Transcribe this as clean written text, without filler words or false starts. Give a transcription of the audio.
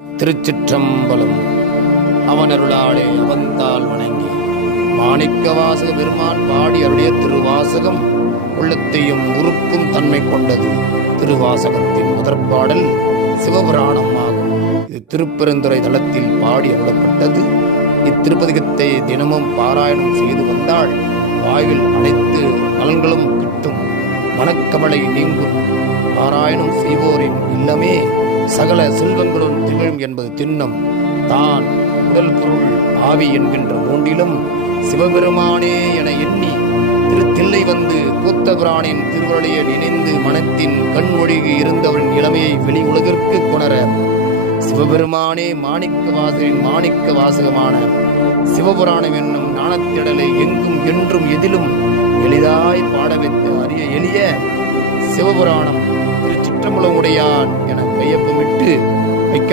திருச்சிற்றம்பலம். அவனருளாலே அவந்தால் வணங்கி மாணிக்க வாசக பெருமான் பாடி அருடைய திருவாசகம் உள்ளத்தையும் உருக்கும் தன்மை கொண்டது. திருவாசகத்தின் முதற்பாடல் சிவபுராணம் ஆகும். இது திருப்பெருந்துறை தளத்தில் பாடி அருளப்பட்டது. இத்திருப்பதிகத்தை தினமும் பாராயணம் செய்து வந்தால் வாயில் அனைத்து நலன்களும் கிட்டும், மனக்கவலை நீங்கும். பாராயணம் செய்வோரின் இல்லமே சகல செல்வங்களும் திகழும் என்பது திண்ணம். தான் உடல் பொருள் ஆவி என்கின்ற மூன்றிலும் சிவபெருமானே என எண்ணி திருத்தில்லை வந்து கூத்தபிரானின் திருவருளையை நினைந்து மனத்தின் கண்மொழிகு இருந்தவரின் இளமையை வெளி உலகிற்கு கொணர சிவபெருமானே மாணிக்க வாசகரின் மாணிக்க வாசகமான சிவபுராணம் என்னும் ஞானத்திடலை எங்கும் என்றும் எதிலும் எளிதாய் பாட வைத்த அரிய எளிய சிவபுராணம் திருச்சிற்றம்பலமுடையான் என கையொப்பமிட்டு வைக்க